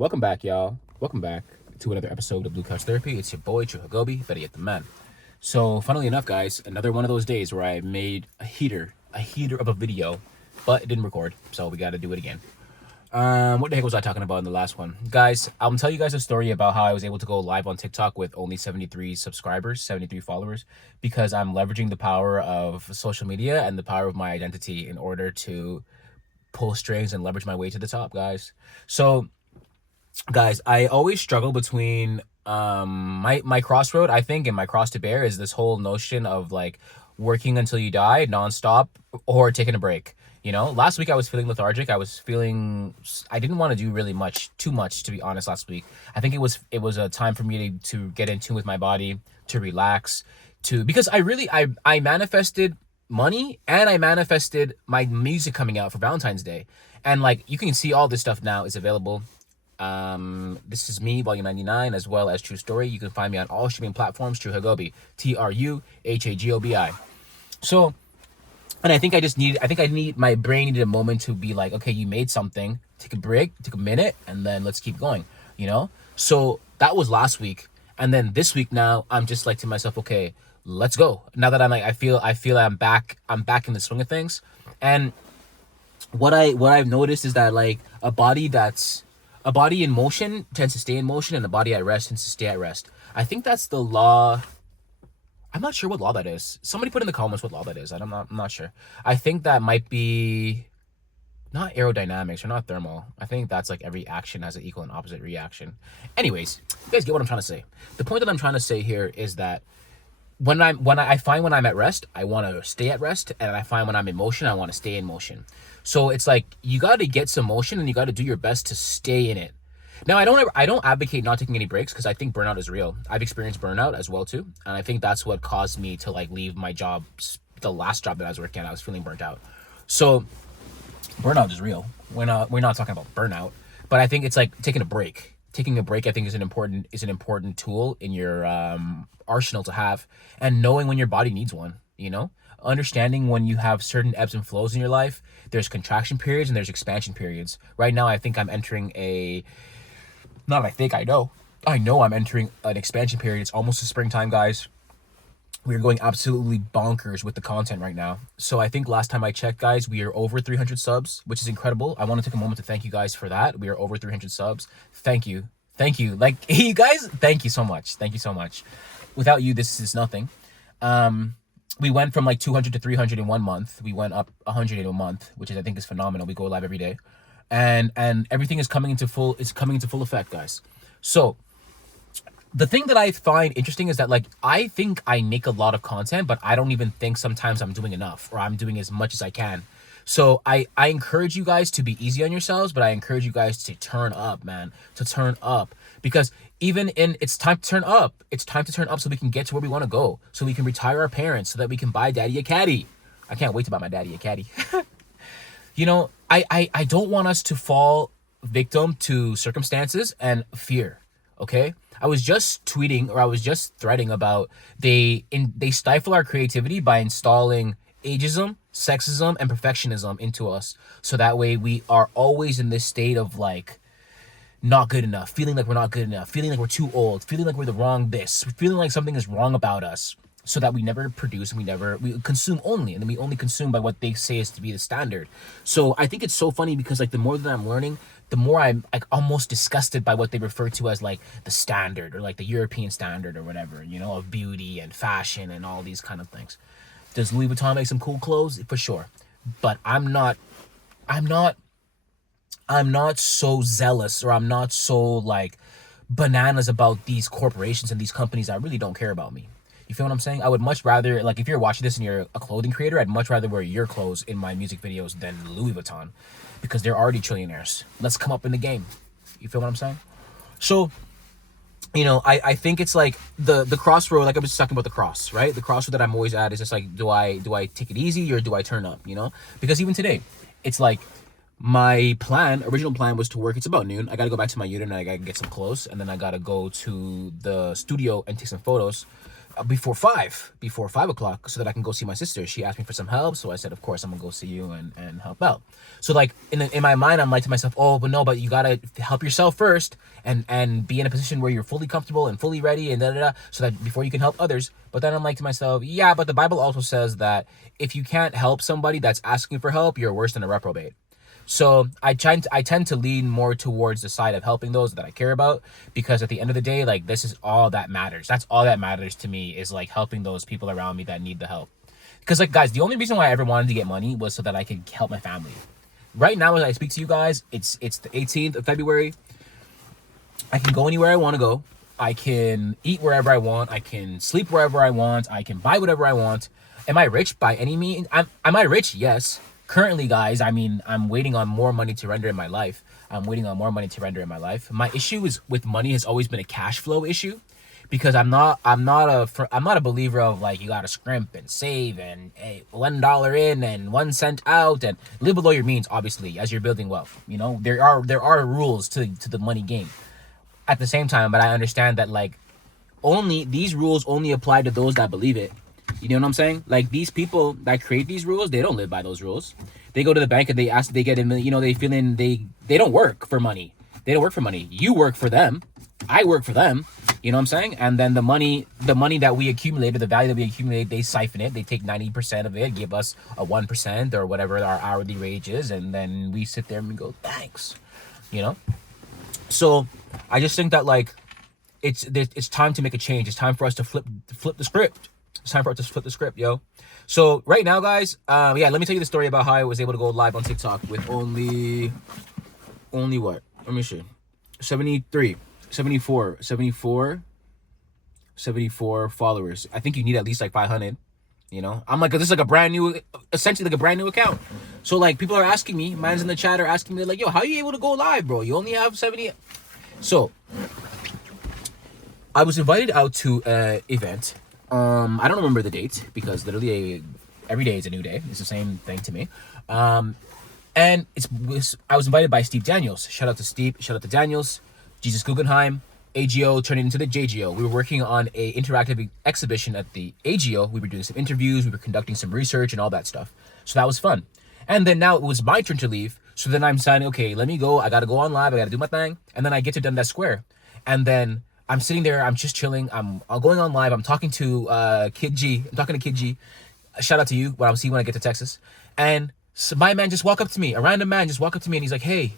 Welcome back, y'all. Welcome back to another episode of Blue Couch Therapy. It's your boy, True Hagobi, better yet the man. So, funnily enough, guys, another one of those days where I made a heater of a video, but it didn't record, so we got to do it again. What the heck was I talking about in the last one? Guys, I'm tell you guys a story about how I was able to go live on TikTok with only 73 subscribers, 73 followers, because I'm leveraging the power of social media and the power of my identity in order to pull strings and leverage my way to the top, guys. So, guys, I always struggle between my crossroad, I think, and my cross to bear is this whole notion of like working until you die nonstop or taking a break. You know, last week I was feeling lethargic. I didn't want to do really too much, to be honest. Last week, I think it was a time for me to get in tune with my body, to relax, because I manifested money and I manifested my music coming out for Valentine's Day, and like you can see all this stuff now is available. This is me, Volume 99, as well as True Story. You can find me on all streaming platforms, True Hagobi, TRUHAGOBI. So, and I think I need, my brain needed a moment to be like, okay, you made something, take a break, take a minute, and then let's keep going, you know? So that was last week. And then this week now, I'm just like to myself, okay, let's go. Now that I'm like, I feel I'm back in the swing of things. And what I've noticed is that like a body in motion tends to stay in motion, and a body at rest tends to stay at rest. I think that's the law. I'm not sure what law that is. Somebody put in the comments what law that is. I'm not sure. I think that might be not aerodynamics or not thermal. I think that's like every action has an equal and opposite reaction. Anyways, you guys get what I'm trying to say. The point that I'm trying to say here is that I find when I'm at rest, I want to stay at rest, and I find when I'm in motion, I want to stay in motion. So it's like you got to get some motion, and you got to do your best to stay in it. Now, I don't advocate not taking any breaks, because I think burnout is real. I've experienced burnout as well too, and I think that's what caused me to like leave my job, the last job that I was working at. I was feeling burnt out. So burnout is real. We're not talking about burnout, but I think it's like taking a break. Taking a break, I think, is an important tool in your arsenal to have, and knowing when your body needs one. You know, understanding when you have certain ebbs and flows in your life. There's contraction periods and there's expansion periods. Right now, I think I'm entering I know I'm entering an expansion period. It's almost the springtime, guys. We're going absolutely bonkers with the content right now. So I think last time I checked, guys, we are over 300 subs, which is incredible. I want to take a moment to thank you guys for that. We are over 300 subs. Thank you. Like, you guys, thank you so much. Without you, this is nothing. We went from like 200 to 300 in 1 month. We went up 100 in a month, which I think is phenomenal. We go live every day, and everything is coming into full effect, guys. So the thing that I find interesting is that like I think I make a lot of content, but I don't even think sometimes I'm doing enough, or I'm doing as much as I can. So I encourage you guys to be easy on yourselves, but I encourage you guys to turn up, man, because it's time to turn up. It's time to turn up so we can get to where we want to go, so we can retire our parents, so that we can buy daddy a caddy. I can't wait to buy my daddy a caddy. You know, I don't want us to fall victim to circumstances and fear. Okay, I was just threading about they stifle our creativity by installing ageism, sexism, and perfectionism into us, so that way we are always in this state of like not good enough, feeling like we're not good enough, feeling like we're too old, feeling like we're the wrong this, feeling like something is wrong about us, so that we never produce, and we consume only, and then we only consume by what they say is to be the standard. So I think it's so funny, because like the more that I'm learning, the more I'm like almost disgusted by what they refer to as like the standard, or like the European standard, or whatever, you know, of beauty and fashion and all these kind of things. Does Louis Vuitton make some cool clothes? For sure. But I'm not so zealous, or I'm not so like bananas about these corporations and these companies that really don't care about me. You feel what I'm saying? I would much rather, like, if you're watching this and you're a clothing creator, I'd much rather wear your clothes in my music videos than Louis Vuitton, because they're already trillionaires. Let's come up in the game. You feel what I'm saying? So, you know, I think it's like the crossroad, like I was just talking about the cross, right? The crossroad that I'm always at is just like, do I take it easy, or do I turn up, you know? Because even today, it's like my original plan was to work. It's about noon. I got to go back to my unit, and I got to get some clothes, and then I got to go to the studio and take some photos. before 5 o'clock, so that I can go see my sister. She asked me for some help, so I said, of course, I'm gonna go see you and help out. So like in my mind, I'm like to myself, oh, but no, but you gotta help yourself first and be in a position where you're fully comfortable and fully ready and so that before you can help others. But then I'm like to myself, yeah, but the Bible also says that if you can't help somebody that's asking for help, you're worse than a reprobate. So I tend to lean more towards the side of helping those that I care about, because at the end of the day, like, this is all that matters. That's all that matters to me, is like helping those people around me that need the help. Because like, guys, the only reason why I ever wanted to get money was so that I could help my family. Right now, as I speak to you guys, it's the 18th of February. I can go anywhere I want to go. I can eat wherever I want. I can sleep wherever I want. I can buy whatever I want. Am I rich by any means? Am I rich? Yes. Currently, guys, I mean, I'm waiting on more money to render in my life. My issue is with money has always been a cash flow issue, because I'm not a believer of like, you gotta scrimp and save and hey, $1 in and 1 cent out and live below your means. Obviously, as you're building wealth, you know, there are rules to the money game. At the same time, but I understand that like, these rules only apply to those that believe it. You know what I'm saying? Like, these people that create these rules, they don't live by those rules. They go to the bank and they get in, you know, they don't work for money. They don't work for money. You work for them. I work for them. You know what I'm saying? And then the money that we accumulate, or the value that we accumulate, they siphon it. They take 90% of it, give us a 1% or whatever our hourly wage is, and then we sit there and we go, thanks. You know? So I just think that like, it's time to make a change. It's time for us to flip the script. It's time for us to flip the script, yo. So right now, guys, yeah, let me tell you the story about how I was able to go live on TikTok with only what? Let me see. 74 followers. I think you need at least like 500. You know, I'm like, this is like essentially like a brand new account. So like, people are asking me, man's in the chat are asking me like, yo, how are you able to go live, bro? You only have 70. So I was invited out to an event. I don't remember the date, because literally every day is a new day. It's the same thing to me. And I was invited by Steve Daniels. Shout out to Steve. Shout out to Daniels. Jesus Guggenheim. AGO turned into the JGO. We were working on a interactive exhibition at the AGO. We were doing some interviews. We were conducting some research and all that stuff. So that was fun. And then now it was my turn to leave. So then I'm saying, okay, let me go. I got to go on live. I got to do my thing. And then I get to Dundas Square. And then I'm sitting there, I'm just chilling, I'm going on live, I'm talking to Kid G. Shout out to you, I'll see you when I get to Texas. And so my man just walked up to me, a random man just walked up to me, and he's like, hey,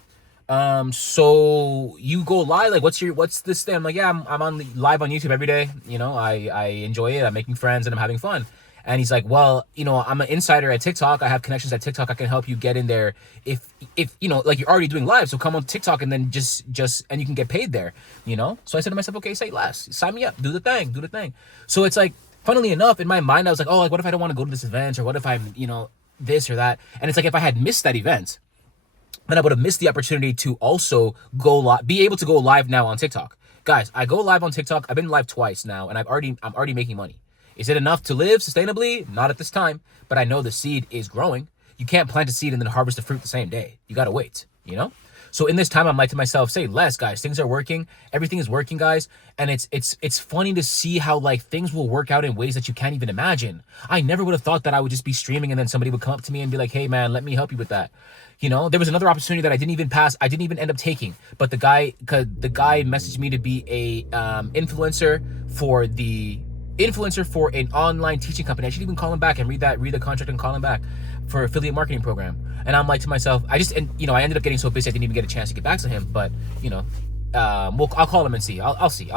so you go live, like, what's this thing? I'm like, yeah, I'm on live on YouTube every day, you know, I enjoy it, I'm making friends and I'm having fun. And he's like, well, you know, I'm an insider at TikTok. I have connections at TikTok. I can help you get in there if you know, like, you're already doing live. So come on TikTok and then just and you can get paid there, you know? So I said to myself, okay, say less. Sign me up. Do the thing. So it's like, funnily enough, in my mind, I was like, oh, like, what if I don't want to go to this event? Or what if I'm, you know, this or that? And it's like, if I had missed that event, then I would have missed the opportunity to also be able to go live now on TikTok. Guys, I go live on TikTok. I've been live twice now, and I'm already making money. Is it enough to live sustainably? Not at this time, but I know the seed is growing. You can't plant a seed and then harvest the fruit the same day. You got to wait, you know? So in this time, I'm like to myself, say less, guys. Things are working. Everything is working, guys. And it's funny to see how like things will work out in ways that you can't even imagine. I never would have thought that I would just be streaming and then somebody would come up to me and be like, hey man, let me help you with that. You know, there was another opportunity that I didn't even end up taking. But the guy messaged me to be a influencer for an online teaching company. I should even call him back and read the contract and call him back for affiliate marketing program. And I'm like to myself, I ended up getting so busy I didn't even get a chance to get back to him. But you know, I'll call him and see. I'll see.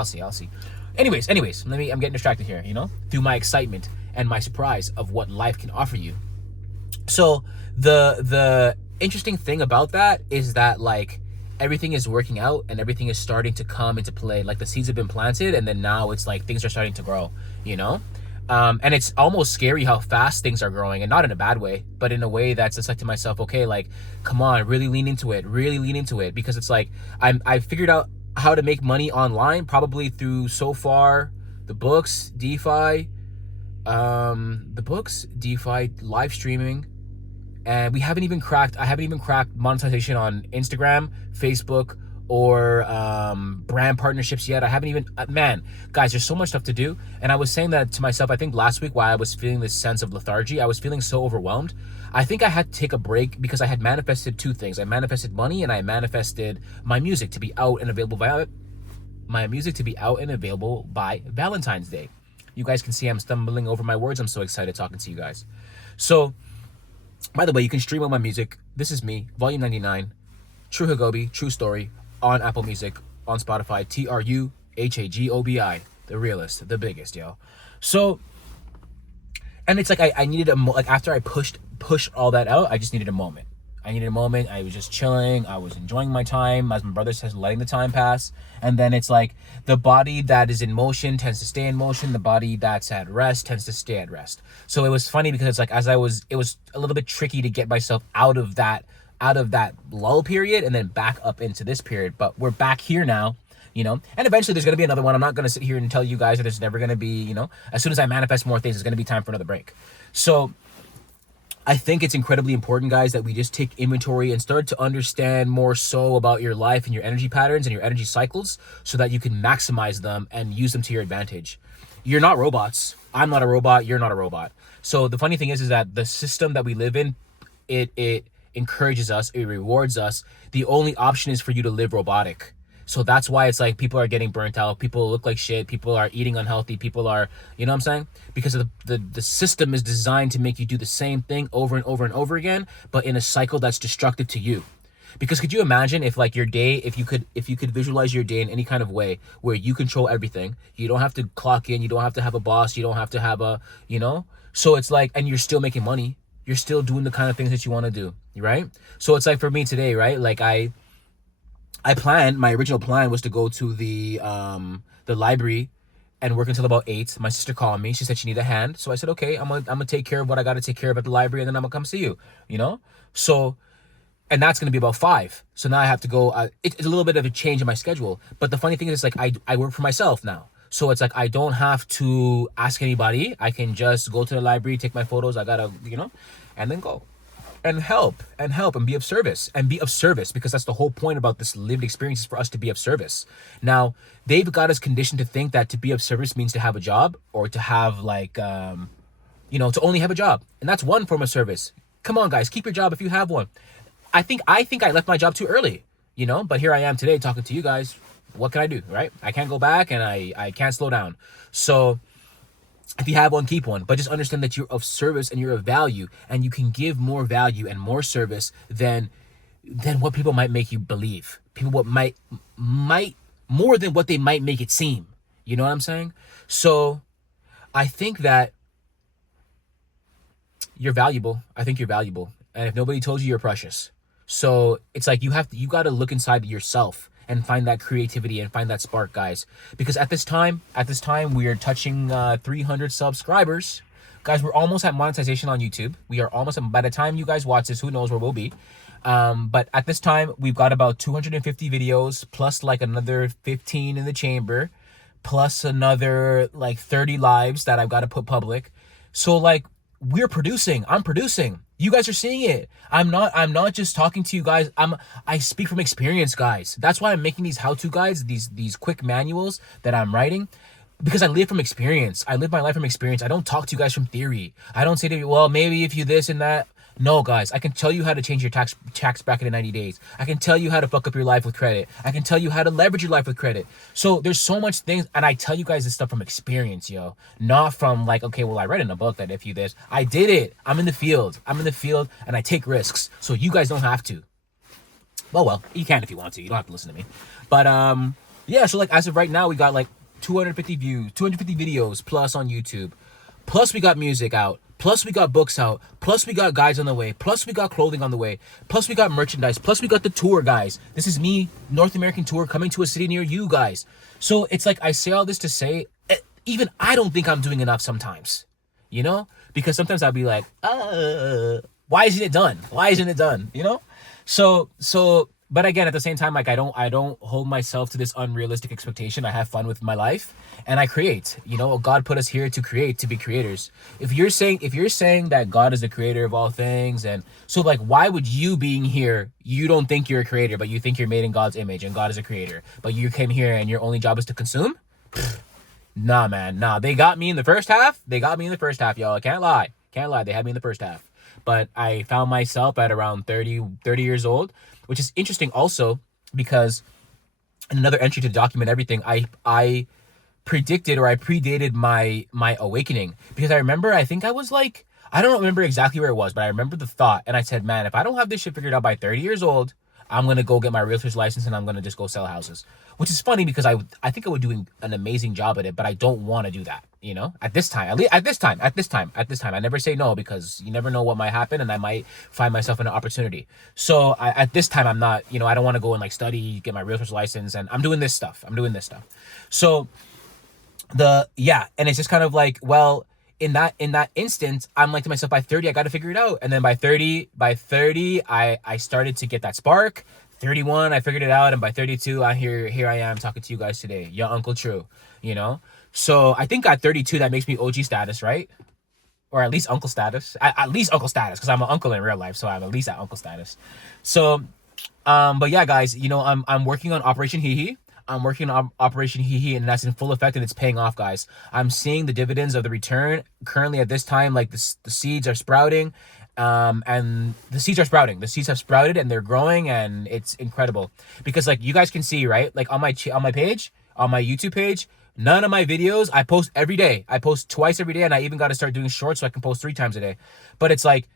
Anyways, I'm getting distracted here, you know, through my excitement and my surprise of what life can offer you. So the interesting thing about that is that like everything is working out and everything is starting to come into play. Like the seeds have been planted and then now it's like things are starting to grow, you know? And it's almost scary how fast things are growing, and not in a bad way, but in a way that's just like to myself, okay, like, come on, really lean into it. Because it's like, I figured out how to make money online, probably through so far the books, DeFi, live streaming. And I haven't even cracked monetization on Instagram, Facebook, or brand partnerships yet. I haven't even, man, guys, there's so much stuff to do. And I was saying that to myself, I think last week, while I was feeling this sense of lethargy, I was feeling so overwhelmed. I think I had to take a break because I had manifested two things. I manifested money, and I manifested my music to be out and available by Valentine's Day. You guys can see I'm stumbling over my words. I'm so excited talking to you guys. So, by the way, you can stream all my music. This is me, Volume 99, True Hagobi, True Story, on Apple Music, on Spotify, TRUHAGOBI, the realest, the biggest, yo. So, and it's like I needed like after I pushed all that out, I just needed a moment. I was just chilling. I was enjoying my time, as my brother says, letting the time pass. And then it's like the body that is in motion tends to stay in motion. The body that's at rest tends to stay at rest. So it was funny because it's like it was a little bit tricky to get myself out of that lull period and then back up into this period. But we're back here now, you know, and eventually there's going to be another one. I'm not going to sit here and tell you guys that there's never going to be, you know, as soon as I manifest more things, it's going to be time for another break. So I think it's incredibly important, guys, that we just take inventory and start to understand more so about your life and your energy patterns and your energy cycles so that you can maximize them and use them to your advantage. You're not robots. I'm not a robot. You're not a robot. So the funny thing is that the system that we live in, it encourages us, it rewards us. The only option is for you to live robotic. So that's why it's like people are getting burnt out. People look like shit. People are eating unhealthy. People are, you know what I'm saying? Because of the system is designed to make you do the same thing over and over and over again, but in a cycle that's destructive to you. Because could you imagine if like your day, if you could visualize your day in any kind of way where you control everything, you don't have to clock in, you don't have to have a boss, you don't have to have a, you know? So it's like, and you're still making money. You're still doing the kind of things that you want to do, right? So it's like for me today, right? Like my original plan was to go to the library and work until about 8. My sister called me. She said she needed a hand. So I said, okay, I'm gonna take care of what I got to take care of at the library, and then I'm gonna come see you, you know? So, and that's gonna be about 5. So now I have to go, it's a little bit of a change in my schedule. But the funny thing is, like, I work for myself now. So it's like, I don't have to ask anybody. I can just go to the library, take my photos. I gotta, you know, and then go. And help and be of service because that's the whole point about this lived experience, is for us to be of service. Now, they've got us conditioned to think that to be of service means to have a job or to have like, you know, to only have a job. And that's one form of service. Come on, guys, keep your job if you have one. I think I left my job too early, you know, but here I am today talking to you guys. What can I do, right? I can't go back and I can't slow down. So if you have one, keep one, but just understand that you're of service and you're of value, and you can give more value and more service than what people might make you believe. People what might more than what they might make it seem. You know what I'm saying? So I think that you're valuable. I think you're valuable. And if nobody told you, you're precious. So it's like you got to look inside yourself and find that creativity and find that spark, guys. Because at this time, we are touching 300 subscribers. Guys, we're almost at monetization on YouTube. We are almost, by the time you guys watch this, who knows where we'll be. But at this time, we've got about 250 videos, plus like another 15 in the chamber, plus another like 30 lives that I've got to put public. So like, I'm producing. You guys are seeing it. I'm not just talking to you guys. I speak from experience, guys. That's why I'm making these how-to guides, these quick manuals that I'm writing, because I live from experience. I live my life from experience. I don't talk to you guys from theory. I don't say to you, well, maybe if you this and that. No, guys, I can tell you how to change your tax bracket in 90 days. I can tell you how to fuck up your life with credit. I can tell you how to leverage your life with credit. So there's so much things, and I tell you guys this stuff from experience, yo. Not from like, okay, well, I read in a book that if you this. I did it. I'm in the field, and I take risks. So you guys don't have to. Well, you can if you want to. You don't have to listen to me. But yeah, so like as of right now, we got like 250 views, 250 videos plus on YouTube. Plus we got music out. Plus we got books out. Plus we got guides on the way. Plus we got clothing on the way. Plus we got merchandise. Plus we got the tour, guys. This is me, North American tour, coming to a city near you guys. So it's like I say all this to say, even I don't think I'm doing enough sometimes, you know? Because sometimes I'll be like, why isn't it done? Why isn't it done? You know? So but again, at the same time, like I don't hold myself to this unrealistic expectation. I have fun with my life and I create. You know, God put us here to create, to be creators. If you're saying that God is the creator of all things, and so like why would you being here, you don't think you're a creator, but you think you're made in God's image and God is a creator, but you came here and your only job is to consume? Nah, man, nah. They got me in the first half. They got me in the first half, y'all. I can't lie. Can't lie. They had me in the first half. But I found myself at around 30 years old, which is interesting also because in another entry to document everything, I predicted, or I predated my awakening, because I remember, I think I was like, I don't remember exactly where it was, but I remember the thought, and I said, man, if I don't have this shit figured out by 30 years old, I'm gonna go get my realtor's license and I'm gonna just go sell houses. Which is funny because I think I would do an amazing job at it, but I don't want to do that, you know, at this time. At least at this time I never say no, because you never know what might happen and I might find myself in an opportunity. So at this time I'm not, you know, I don't want to go and like study, get my realtor's license, and I'm doing this stuff. So and it's just kind of like, well, in that instance, I'm like to myself, by 30 I got to figure it out. And then by 30 I started to get that spark. 31 I figured it out, and by 32 here I am talking to you guys today, your Uncle True, you know. So I think at 32 that makes me OG status, right? Or at least uncle status. At least uncle status, because I'm an uncle in real life, so I'm at least at uncle status. So but yeah, guys, you know, I'm working on Operation Hee. I'm working on Operation Hee, and that's in full effect, and it's paying off, guys. I'm seeing the dividends of the return currently at this time. Like the seeds are sprouting, and the seeds are sprouting. The seeds have sprouted and they're growing, and it's incredible. Because like you guys can see, right? Like on my page, on my YouTube page, none of my videos, I post every day. I post twice every day, and I even got to start doing shorts so I can post 3 times a day. But it's like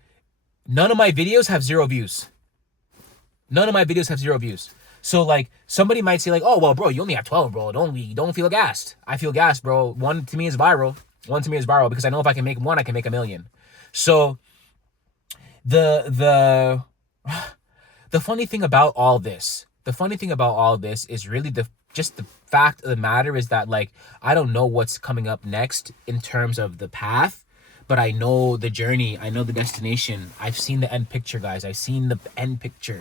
none of my videos have 0 views. None of my videos have 0 views. So like somebody might say like, oh well, bro, you only have 12, bro. Don't feel gassed. I feel gassed, bro. One to me is viral. Because I know if I can make one, I can make a million. So the funny thing about all this, is really just the fact of the matter is that like I don't know what's coming up next in terms of the path, but I know the journey, I know the destination. I've seen the end picture, guys. I've seen the end picture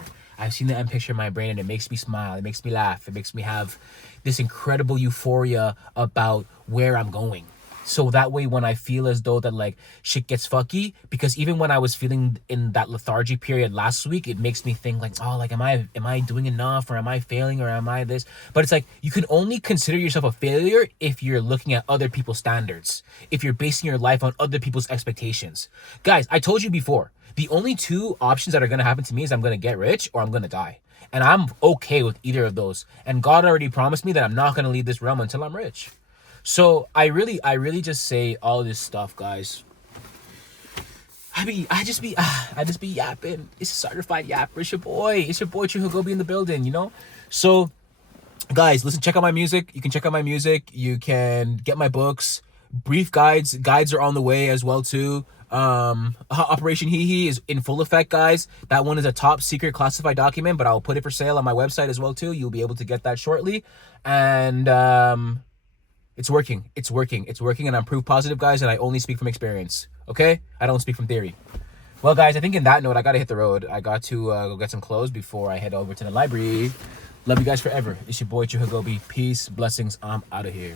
in my brain, and it makes me smile, it makes me laugh, it makes me have this incredible euphoria about where I'm going. So that way, when I feel as though that like shit gets fucky, because even when I was feeling in that lethargy period last week, it makes me think like, oh, like am I doing enough, or am I failing, or am I this? But it's like you can only consider yourself a failure if you're looking at other people's standards, if you're basing your life on other people's expectations. Guys, I told you before, the only 2 options that are gonna happen to me is I'm gonna get rich or I'm gonna die. And I'm okay with either of those. And God already promised me that I'm not gonna leave this realm until I'm rich. So I really just say all this stuff, guys. I just be yapping. It's a certified yapper. It's your boy True Hagobi in the building, you know. So guys, listen, check out my music. You can check out my music. You can get my books. Brief guides are on the way as well too. Operation Hee is in full effect, guys. That one is a top secret classified document, but I'll put it for sale on my website as well too. You'll be able to get that shortly. And it's working, and I'm proof positive, guys, and I only speak from experience, okay? I don't speak from theory. Well, guys, I think in that note, I gotta hit the road. I got to go get some clothes before I head over to the library. Love you guys forever. It's your boy, True Hagobi. Peace, blessings, I'm out of here.